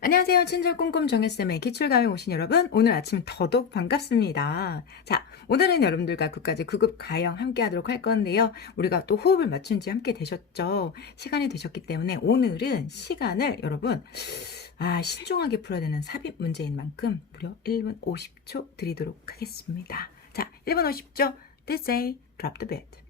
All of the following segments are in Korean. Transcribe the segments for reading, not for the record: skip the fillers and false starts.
안녕하세요. 친절 꼼꼼 정혜쌤의 기출가에 오신 여러분, 오늘 아침 더더욱 반갑습니다. 자, 오늘은 여러분들과 9까지 9급 가형 함께 하도록 할 건데요. 우리가 또 호흡을 맞춘 지 함께 되셨죠? 시간이 되셨기 때문에 오늘은 시간을 여러분, 신중하게 풀어야 되는 삽입 문제인 만큼 무려 1분 50초 드리도록 하겠습니다. 자, 1분 50초. This say, drop the bit.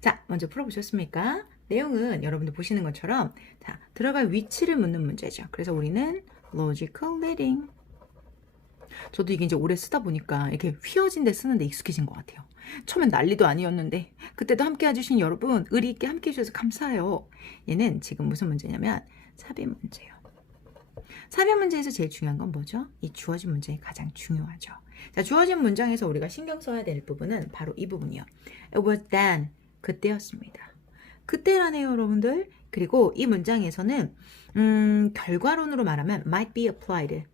자, 먼저 풀어보셨습니까? 내용은 여러분들 보시는 것처럼 자, 들어갈 위치를 묻는 문제죠. 그래서 우리는 logical leading. 저도 이게 이제 오래 쓰다 보니까 이렇게 휘어진 데 쓰는데 익숙해진 것 같아요. 처음엔 난리도 아니었는데 그때도 함께 해주신 여러분 의리 있게 함께 해주셔서 감사해요. 얘는 지금 무슨 문제냐면 삽입 문제예요. 삽입 문제에서 제일 중요한 건 뭐죠? 이 주어진 문제가 가장 중요하죠. 자, 주어진 문장에서 우리가 신경 써야 될 부분은 바로 이 부분이요. It was then. 그때였습니다. 그때라네요, 여러분들. 그리고 이 문장에서는 결과론으로 말하면 might be applied.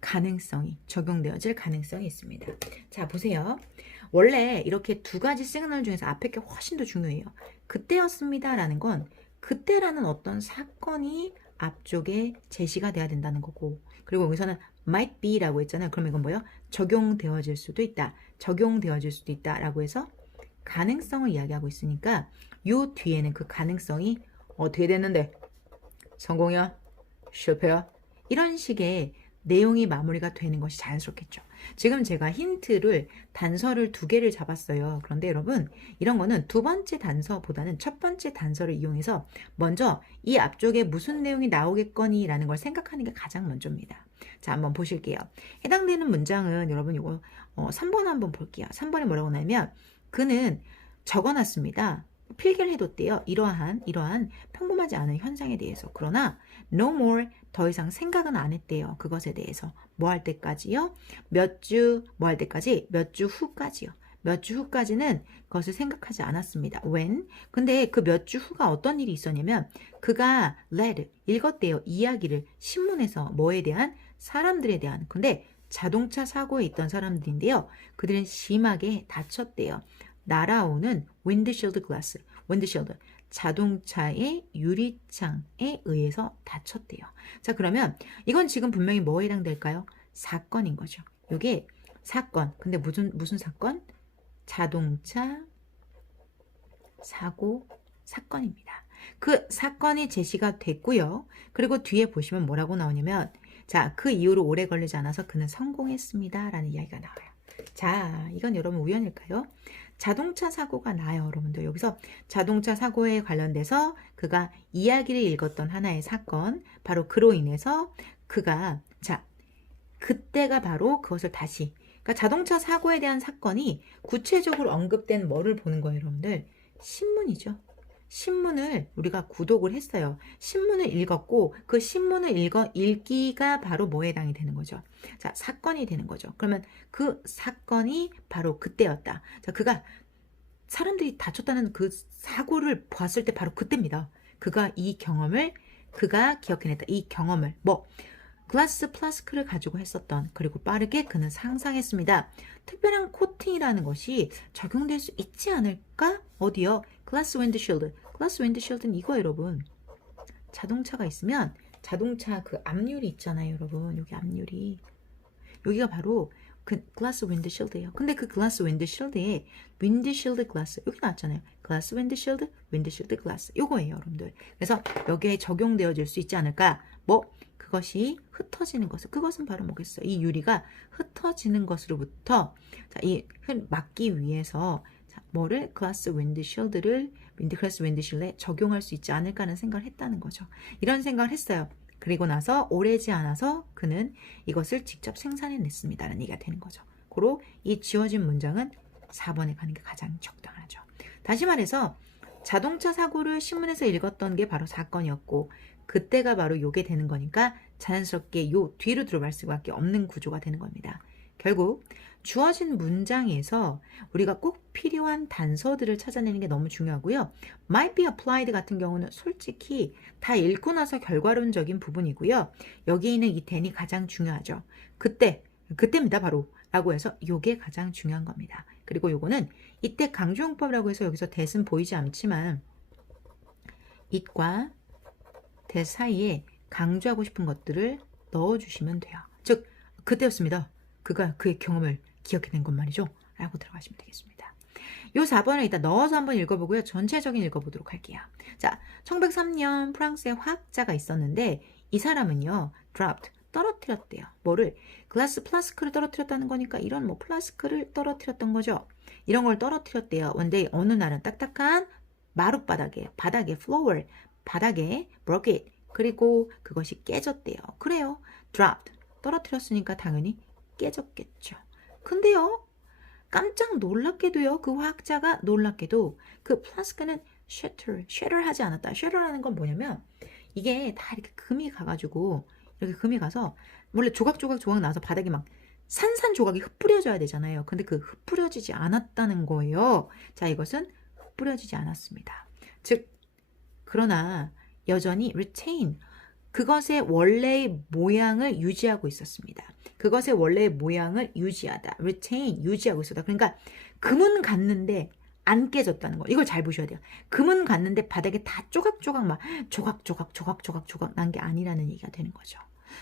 가능성이 적용되어질 가능성이 있습니다. 자, 보세요. 원래 이렇게 두 가지 시그널 중에서 앞에 게 훨씬 더 중요해요. 그때였습니다 라는 건 그때라는 어떤 사건이 앞쪽에 제시가 돼야 된다는 거고, 그리고 여기서는 might be 라고 했잖아요. 그럼 이건 뭐예요? 적용되어질 수도 있다. 적용되어질 수도 있다 라고 해서 가능성을 이야기하고 있으니까 요 뒤에는 그 가능성이 어떻게 됐는데 성공이야? 실패야? 이런 식의 내용이 마무리가 되는 것이 자연스럽겠죠. 지금 제가 힌트를 단서를 2개를 잡았어요. 그런데 여러분 이런 거는 두 번째 단서보다는 첫 번째 단서를 이용해서 먼저 이 앞쪽에 무슨 내용이 나오겠거니 라는 걸 생각하는 게 가장 먼저입니다. 자, 한번 보실게요. 해당되는 문장은 여러분 이거 3번 한번 볼게요. 3번에 뭐라고 나오면 그는 적어놨습니다. 필기를 해뒀대요. 이러한 평범하지 않은 현상에 대해서. 그러나 no more 더 이상 생각은 안 했대요. 그것에 대해서. 뭐 할 때까지요? 뭐 할 때까지? 몇 주 후까지요. 몇 주 후까지는 그것을 생각하지 않았습니다. when? 근데 그 몇 주 후가 어떤 일이 있었냐면 그가 read, 읽었대요. 이야기를 신문에서 뭐에 대한? 사람들에 대한. 근데 자동차 사고에 있던 사람들인데요. 그들은 심하게 다쳤대요. 날아오는 windshield glass, windshield, 자동차의 유리창에 의해서 다쳤대요. 자, 그러면 이건 지금 분명히 뭐에 해당될까요? 사건인 거죠. 이게 사건. 근데 무슨 사건? 자동차 사고 사건입니다. 그 사건이 제시가 됐고요. 그리고 뒤에 보시면 뭐라고 나오냐면 자, 그 이후로 오래 걸리지 않아서 그는 성공했습니다 라는 이야기가 나와요. 자, 이건 여러분 우연일까요? 자동차 사고가 나요, 여러분들. 여기서 자동차 사고에 관련돼서 그가 이야기를 읽었던 하나의 사건, 바로 그로 인해서 그가 자, 그때가 바로 그것을 다시 그러니까 자동차 사고에 대한 사건이 구체적으로 언급된 뭐를 보는 거예요, 여러분들? 신문이죠. 신문을 우리가 구독을 했어요. 신문을 읽었고 그 신문을 읽기가 바로 뭐에 해당이 되는 거죠? 자, 사건이 되는 거죠. 그러면 그 사건이 바로 그때였다. 자, 그가 사람들이 다쳤다는 그 사고를 봤을 때 바로 그때입니다. 그가 이 경험을 그가 기억해냈다. 이 경험을 글라스 플라스크를 가지고 했었던 그리고 빠르게 그는 상상했습니다. 특별한 코팅이라는 것이 적용될 수 있지 않을까? 어디요? 글라스 윈드실드. 글라스 윈드실드는 이거 여러분. 자동차가 있으면 자동차 그 앞유리 있잖아요, 여러분. 여기 앞유리. 여기가 바로 그 글라스 윈드실드예요. 근데 그 글라스 윈드실드에 윈드실드 글라스 여기 나왔잖아요. 글라스 윈드실드, 윈드실드 글라스 요거예요, 여러분들. 그래서 여기에 적용되어질 수 있지 않을까? 그것이 흩어지는 것을 그것은 바로 뭐겠어요? 이 유리가 흩어지는 것으로부터 자, 이 막기 위해서 자, 뭐를 글라스 윈드실드를 글라스 윈드실드에 적용할 수 있지 않을까 하는 생각을 했다는 거죠. 이런 생각을 했어요. 그리고 나서 오래지 않아서 그는 이것을 직접 생산해냈습니다라는 얘기가 되는 거죠. 고로 이 지워진 문장은 4번에 가는 게 가장 적당하죠. 다시 말해서 자동차 사고를 신문에서 읽었던 게 바로 사건이었고 그때가 바로 요게 되는 거니까 자연스럽게 요 뒤로 들어갈 수밖에 없는 구조가 되는 겁니다. 결국 주어진 문장에서 우리가 꼭 필요한 단서들을 찾아내는 게 너무 중요하고요. might be applied 같은 경우는 솔직히 다 읽고 나서 결과론적인 부분이고요. 여기 있는 이 then이 가장 중요하죠. 그때입니다 바로 라고 해서 요게 가장 중요한 겁니다. 그리고 요거는 이때 강조용법이라고 해서 여기서 that은 보이지 않지만 it과 that 사이에 강조하고 싶은 것들을 넣어주시면 돼요. 즉 그때였습니다. 그가 그의 경험을 기억해낸 것 말이죠. 라고 들어가시면 되겠습니다. 요 4번을 이따 넣어서 한번 읽어보고요. 전체적인 읽어보도록 할게요. 자, 1903년 프랑스의 화학자가 있었는데 이 사람은요. dropped, 떨어뜨렸대요. 뭐를? 글라스 플라스크를 떨어뜨렸다는 거니까 이런 뭐 플라스크를 떨어뜨렸던 거죠. 이런 걸 떨어뜨렸대요. 근데 어느 날은 딱딱한 마룻바닥에, floor, 바닥에 broke it. 그리고 그것이 깨졌대요. 그래요. dropped, 떨어뜨렸으니까 당연히 깨졌겠죠. 근데요. 깜짝 놀랍게도요. 그 화학자가 놀랍게도 그 플라스크는 shatter 하지 않았다. shatter라는 건 뭐냐면 이게 다 이렇게 금이 가가지고 이렇게 금이 가서 원래 조각조각 나서 바닥에 막 산산조각이 흩뿌려져야 되잖아요. 근데 그 흩뿌려지지 않았다는 거예요. 자, 이것은 흩뿌려지지 않았습니다. 즉 그러나 여전히 retain 그것의 원래의 모양을 유지하고 있었습니다. 그것의 원래의 모양을 유지하다. retain, 유지하고 있었다. 그러니까 금은 갔는데 안 깨졌다는 거. 이걸 잘 보셔야 돼요. 금은 갔는데 바닥에 다 조각조각 막 조각 난 게 아니라는 얘기가 되는 거죠.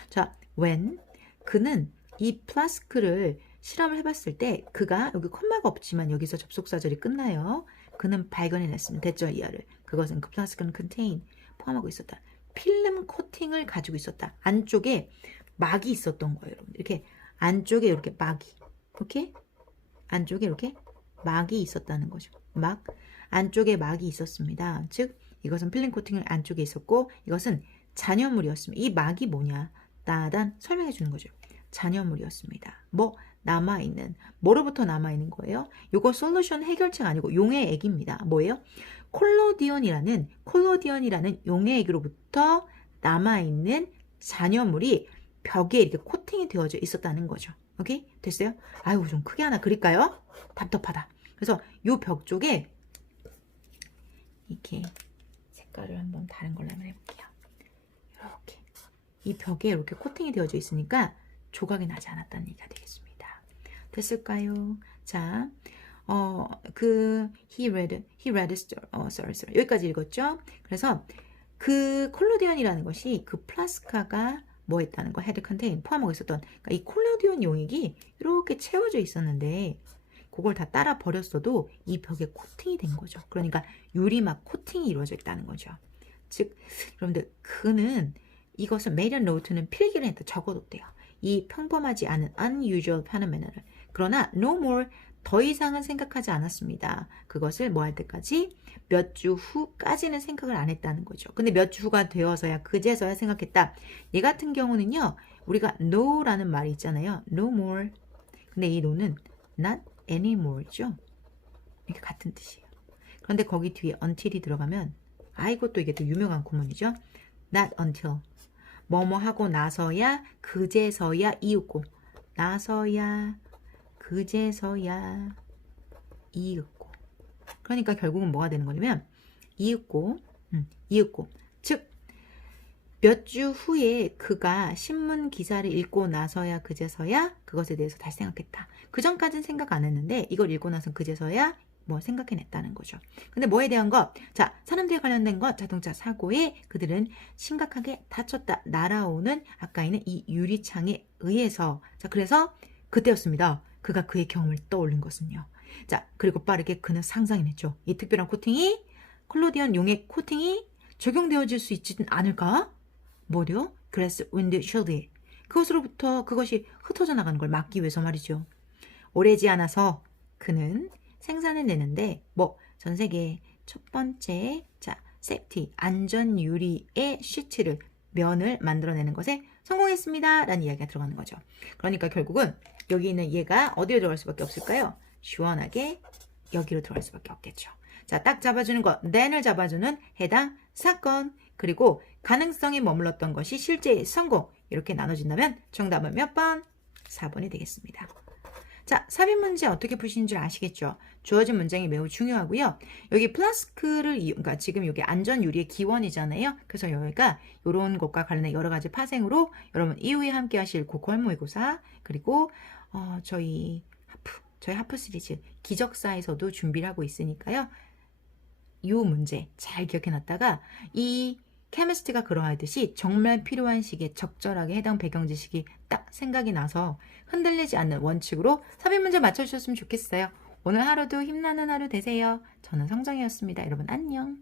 자, when 그는 이 플라스크를 실험을 해봤을 때 그가 여기 콤마가 없지만 여기서 접속사절이 끝나요. 그는 발견해냈습니다. 대절 이하를. 그것은 그 플라스크는 contain 포함하고 있었다. 필름 코팅을 가지고 있었다. 안쪽에 막이 있었던 거예요, 여러분. 이렇게 안쪽에 이렇게 막이, 오케이? 안쪽에 이렇게 막이 있었다는 거죠. 안쪽에 막이 있었습니다. 즉 이것은 필름 코팅을 안쪽에 있었고 이것은 잔여물이었습니다. 이 막이 뭐냐? 따단 설명해 주는 거죠. 잔여물이었습니다. 남아있는 뭐로부터 남아있는 거예요? 이거 솔루션 해결책 아니고 용의 액입니다. 뭐예요? 콜로디언이라는 용의 액으로부터 남아있는 잔여물이 벽에 이렇게 코팅이 되어져 있었다는 거죠. 오케이? 됐어요? 아유, 좀 크게 하나 그릴까요? 답답하다. 그래서 이 벽 쪽에 이렇게 색깔을 한번 다른 걸로 한번 해볼게요. 이렇게 이 벽에 이렇게 코팅이 되어져 있으니까 조각이 나지 않았다는 얘기가 되겠습니다. 됐을까요? 자, he read sorry. 여기까지 읽었죠? 그래서 그 콜로디언이라는 것이 그 플라스카가 뭐 했다는 거, had contain, 포함하고 있었던, 그러니까 이 콜로디온 용액이 이렇게 채워져 있었는데, 그걸 다 따라 버렸어도 이 벽에 코팅이 된 거죠. 그러니까 유리막 코팅이 이루어져 있다는 거죠. 즉, 여러분들, 그는 이것을 made a note는 필기를 했다, 적어뒀대요. 이 평범하지 않은 unusual phenomenon을. 그러나 no more, 더 이상은 생각하지 않았습니다. 그것을 뭐 할 때까지? 몇 주 후까지는 생각을 안 했다는 거죠. 근데 몇 주 후가 되어서야 그제서야 생각했다. 얘 같은 경우는요. 우리가 no라는 말이 있잖아요. no more. 근데 이 no는 not anymore죠. 이게 같은 뜻이에요. 그런데 거기 뒤에 until이 들어가면 이것도 이게 또 유명한 구문이죠. not until 뭐뭐 하고 나서야 그제서야 이윽고 나서야 그제서야 이윽고 그러니까 결국은 뭐가 되는 거냐면 이윽고 즉 몇 주 후에 그가 신문 기사를 읽고 나서야 그제서야 그것에 대해서 다시 생각했다. 그 전까지는 생각 안 했는데 이걸 읽고 나서 그제서야 뭐 생각해냈다는 거죠. 근데 뭐에 대한 거? 자, 사람들에 관련된 것, 자동차 사고에 그들은 심각하게 다쳤다. 날아오는 아까 있는 이 유리창에 의해서. 자, 그래서 그때였습니다. 그가 그의 경험을 떠올린 것은요. 자, 그리고 빠르게 그는 상상해냈죠. 이 특별한 코팅이 클로디언 용의 코팅이 적용되어질 수 있지는 않을까? 뭐요? glass windshield. 그것으로부터 그것이 흩어져 나가는 걸 막기 위해서 말이죠. 오래지 않아서 그는 생산해내는데 전 세계 첫 번째 세프티 안전 유리의 시트를 면을 만들어내는 것에 성공했습니다. 라는 이야기가 들어가는 거죠. 그러니까 결국은 여기 있는 얘가 어디로 들어갈 수밖에 없을까요? 시원하게 여기로 들어갈 수밖에 없겠죠. 자, 딱 잡아주는 것, then을 잡아주는 해당 사건, 그리고 가능성이 머물렀던 것이 실제의 성공, 이렇게 나눠진다면 정답은 몇 번? 4번이 되겠습니다. 자, 삽입 문제 어떻게 푸시는 줄 아시겠죠? 주어진 문장이 매우 중요하고요. 여기 플라스크를 그러니까 지금 여기 안전 유리의 기원이잖아요. 그래서 여기가 이런 것과 관련된 여러 가지 파생으로 여러분 이후에 함께 하실 고퀄 모의고사 그리고 저희 하프 시리즈 기적사에서도 준비를 하고 있으니까요. 이 문제 잘 기억해놨다가 이 케미스트가 그러하듯이 정말 필요한 시기에 적절하게 해당 배경 지식이 딱 생각이 나서 흔들리지 않는 원칙으로 삽입 문제 맞춰주셨으면 좋겠어요. 오늘 하루도 힘나는 하루 되세요. 저는 성정이었습니다. 여러분 안녕.